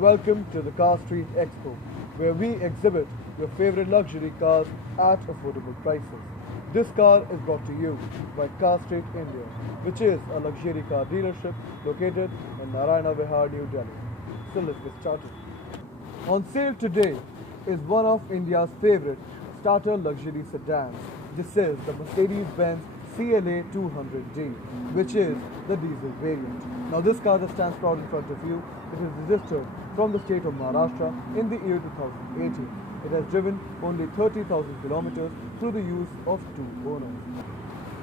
and welcome to the Car Street Expo, where we exhibit your favorite luxury cars at affordable prices. This car is brought to you by Car Street India, which is a luxury car dealership located in Naraina Vihar, New Delhi. So let's get started. On sale today is one of India's favorite starter luxury sedans. This is the Mercedes-Benz CLA200d, which is the diesel variant. Now this car that stands proud in front of you, it is registered from the state of Maharashtra in the year 2018. It has driven only 30,000 kilometers through the use of two owners.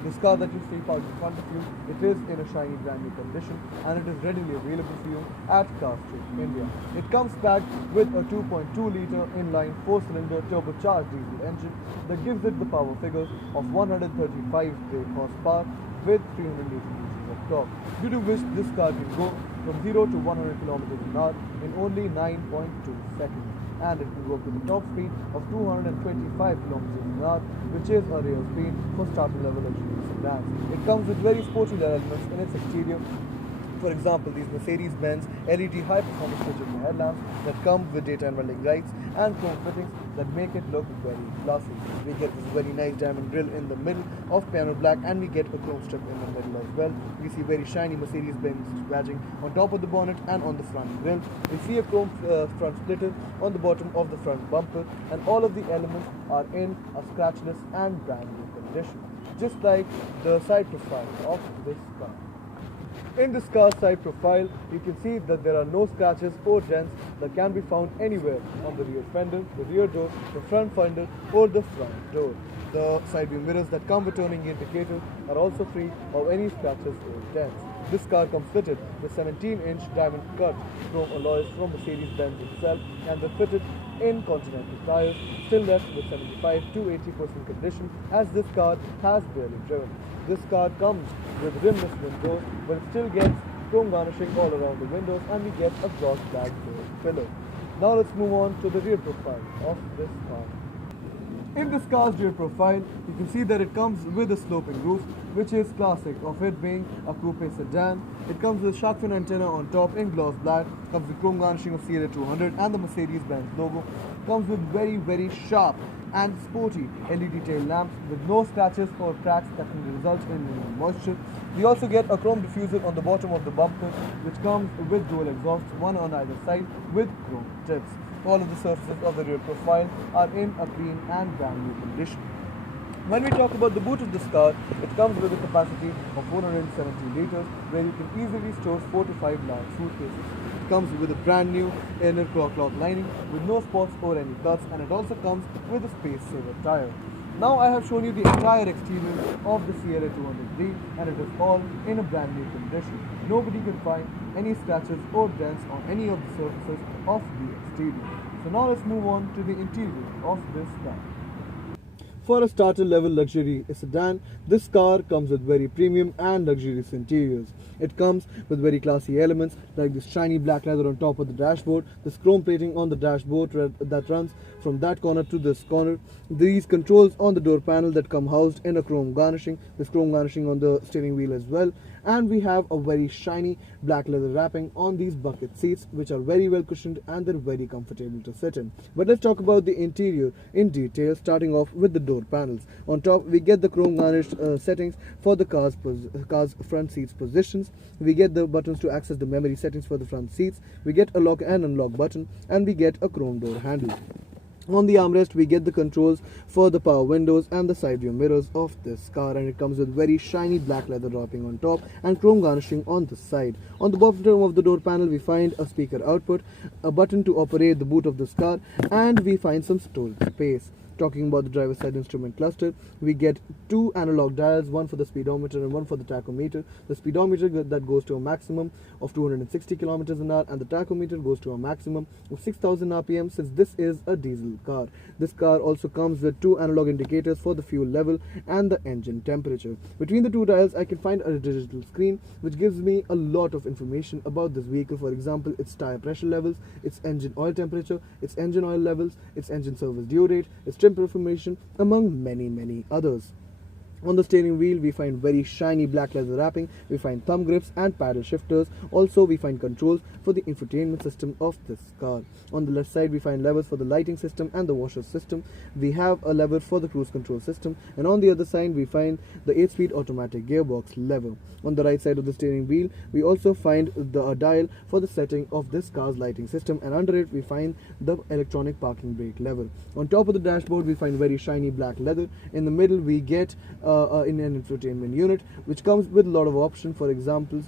This car that you see parked in front of you, it is in a shiny brand new condition and it is readily available for you at Car Street India. It comes packed with a 2.2-litre inline 4-cylinder turbocharged diesel engine that gives it the power figures of 135 brake horsepower with 380 Newtons of torque, due to which this car can go from 0 to 100 kilometers an hour in only 9.2 seconds. And it can go up to the top speed of 225 kilometers an hour, which is a rare speed for starter level luxury sedans. It comes with very sporty elements in its exterior. For example, these Mercedes-Benz LED high-performance projector headlamps that come with daytime running lights and chrome fittings that make it look very classy. We get this very nice diamond grille in the middle of piano black, and we get a chrome strip in the middle as well. We see very shiny Mercedes-Benz badging on top of the bonnet and on the front grille. We see a chrome front splitter on the bottom of the front bumper, and all of the elements are in a scratchless and brand new condition, just like the side profile of this car. In this car's side profile, you can see that there are no scratches or dents that can be found anywhere on the rear fender, the rear door, the front fender or the front door. The side view mirrors that come with turning indicators are also free of any scratches or dents. This car comes fitted with 17-inch diamond cut chrome alloys from Mercedes-Benz itself, and they're fitted in Continental tires, still left with 75 to 80% condition, as this car has barely driven. This car comes with rimless windows, but it still gets chrome garnishing all around the windows, and we get a gloss black door pillar. Now let's move on to the rear profile of this car. In this car's rear profile, you can see that it comes with a sloping roof, which is classic of it being a coupe sedan. It comes with shark fin antenna on top in gloss black, comes with chrome garnishing of CLA200 and the Mercedes-Benz logo, comes with very sharp and sporty LED tail lamps with no scratches or cracks that can result in moisture. We also get a chrome diffuser on the bottom of the bumper, which comes with dual exhausts, one on either side with chrome tips. All of the surfaces of the rear profile are in a clean and brand new condition. When we talk about the boot of this car, it comes with a capacity of 470 liters, where you can easily store 4 to 5 large suitcases. It comes with a brand new inner cloth lining with no spots or any cuts, and it also comes with a space saver tire. Now I have shown you the entire exterior of the CLA200d, and it is all in a brand new condition. Nobody can find any scratches or dents on any of the surfaces of the exterior. So now let's move on to the interior of this car. For a starter level luxury sedan, this car comes with very premium and luxurious interiors. It comes with very classy elements like this shiny black leather on top of the dashboard, this chrome plating on the dashboard that runs from that corner to this corner, these controls on the door panel that come housed in a chrome garnishing, this chrome garnishing on the steering wheel as well, and we have a very shiny black leather wrapping on these bucket seats, which are very well cushioned and they're very comfortable to sit in. But let's talk about the interior in detail, starting off with the door panels. On top we get the chrome garnished settings for the car's front seats positions. We get the buttons to access the memory settings for the front seats. We get a lock and unlock button, and we get a chrome door handle. On the armrest, we get the controls for the power windows and the side view mirrors of this car, and it comes with very shiny black leather wrapping on top and chrome garnishing on the side. On the bottom of the door panel, we find a speaker output, a button to operate the boot of this car, and we find some storage space. Talking about the driver's side instrument cluster, we get two analog dials, one for the speedometer and one for the tachometer. The speedometer that goes to a maximum of 260 kilometers an hour, and the tachometer goes to a maximum of 6000 RPM, since this is a diesel car. This car also comes with two analog indicators for the fuel level and the engine temperature. Between the two dials, I can find a digital screen which gives me a lot of information about this vehicle. For example, its tire pressure levels, its engine oil temperature, its engine oil levels, its engine service due date, its trim information, among many others. On the steering wheel, we find very shiny black leather wrapping, we find thumb grips and paddle shifters. Also, we find controls for the infotainment system of this car. On the left side, we find levers for the lighting system and the washer system. We have a lever for the cruise control system, and on the other side, we find the 8-speed automatic gearbox lever. On the right side of the steering wheel, we also find the dial for the setting of this car's lighting system, and under it, we find the electronic parking brake lever. On top of the dashboard, we find very shiny black leather. In the middle, we get in an infotainment unit, which comes with a lot of options. For example,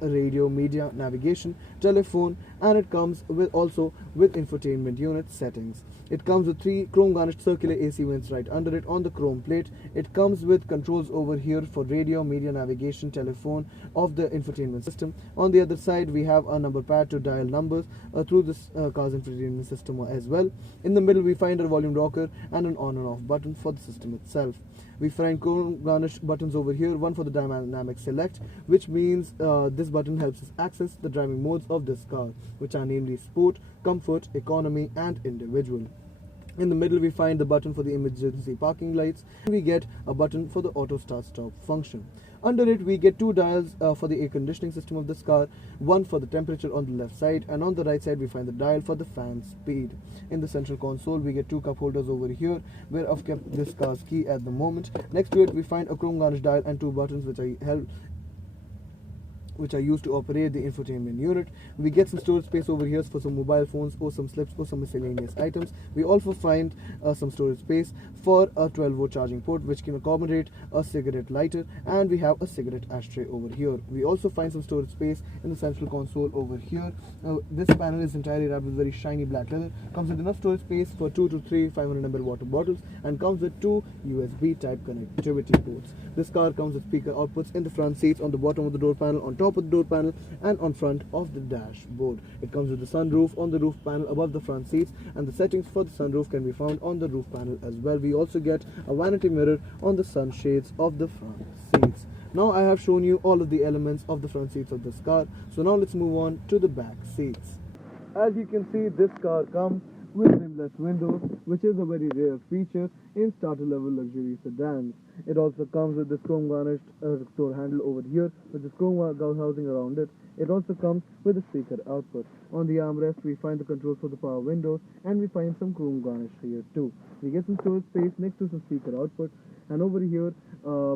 radio, media, navigation, telephone, and it comes with also with infotainment unit settings. It comes with 3 chrome garnished circular AC vents right under it on the chrome plate. It comes with controls over here for radio, media, navigation, telephone of the infotainment system. On the other side, we have a number pad to dial numbers through this car's infotainment system as well. In the middle, we find a volume rocker and an on and off button for the system itself. We find chrome garnished buttons over here, one for the dynamic select, which means this button helps us access the driving modes of this car, which are namely sport, comfort, economy and individual. In the middle, we find the button for the emergency parking lights, and we get a button for the auto start stop function. Under it, we get 2 dials for the air conditioning system of this car, one for the temperature on the left side, and on the right side we find the dial for the fan speed. In the central console, we get 2 cup holders over here, where I've kept this car's key at the moment. Next to it, we find a chrome garnished dial and 2 buttons which are used to operate the infotainment unit. We get some storage space over here for some mobile phones or some slips or some miscellaneous items. We also find some storage space for a 12-volt charging port, which can accommodate a cigarette lighter, and we have a cigarette ashtray over here. We also find some storage space in the central console over here. This panel is entirely wrapped with very shiny black leather, comes with enough storage space for 2 to 3 500 ml water bottles, and comes with 2 USB type connectivity ports. This car comes with speaker outputs in the front seats, on the bottom of the door panel, on top of the door panel, and on front of the dashboard. It comes with the sunroof on the roof panel above the front seats, and the settings for the sunroof can be found on the roof panel as well. We also get a vanity mirror on the sunshades of the front seats. Now I have shown you all of the elements of the front seats of this car, so now let's move on to the back seats. As you can see, this car comes with rimless windows, which is a very rare feature in starter level luxury sedans. It also comes with this chrome garnished door handle over here with this chrome housing around it. It also comes with a speaker output. On the armrest, we find the controls for the power windows, and we find some chrome garnish here too. We get some storage space next to some speaker output, and over here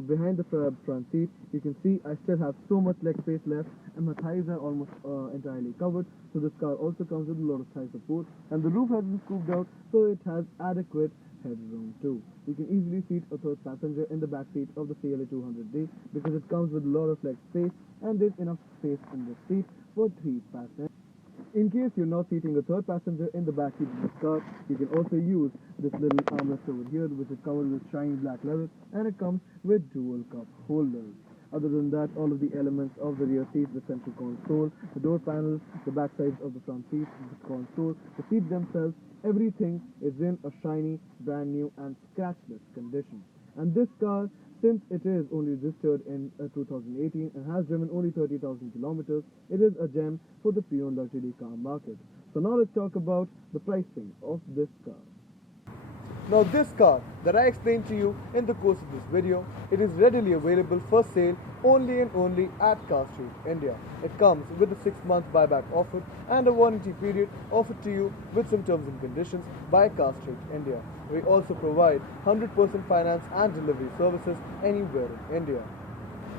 behind the front seat, you can see I still have so much leg space left, and my thighs are almost entirely covered. So this car also comes with a lot of thigh support, and the roof has been scooped out, so it has adequate headroom too. You can easily seat a third passenger in the back seat of the CLA200d because it comes with a lot of leg space, and there's enough space in the seat for 3 passengers. In case you're not seating a third passenger in the back seat of this car, you can also use this little armrest over here, which is covered with shiny black leather, and it comes with dual cup holders. Other than that, all of the elements of the rear seat, the central console, the door panels, the back sides of the front seat, the console, the seats themselves, everything is in a shiny, brand new and scratchless condition. And this car, since it is only registered in 2018 and has driven only 30,000 kilometers, it is a gem for the pre-owned luxury car market. So now let's talk about the pricing of this car. Now this car that I explained to you in the course of this video, it is readily available for sale only and only at Car Street, India. It comes with a 6-month buyback offer and a warranty period offered to you with some terms and conditions by Car Street, India. We also provide 100% finance and delivery services anywhere in India.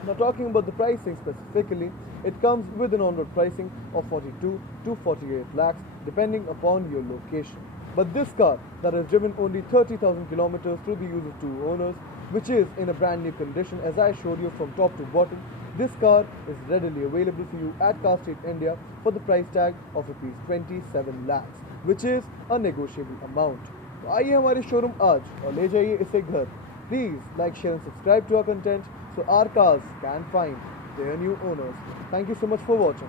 Now talking about the pricing specifically, it comes with an on-road pricing of 42 to 48 lakhs depending upon your location. But this car that has driven only 30,000 kilometers through the use of 2 owners, which is in a brand new condition as I showed you from top to bottom, this car is readily available for you at Car Street India for the price tag of rupees 27 lakhs, which is a negotiable amount. तो आइए हमारे showroom आज और ले जाइए इसे घर. Please like, share and subscribe to our content so our cars can find their new owners. Thank you so much for watching.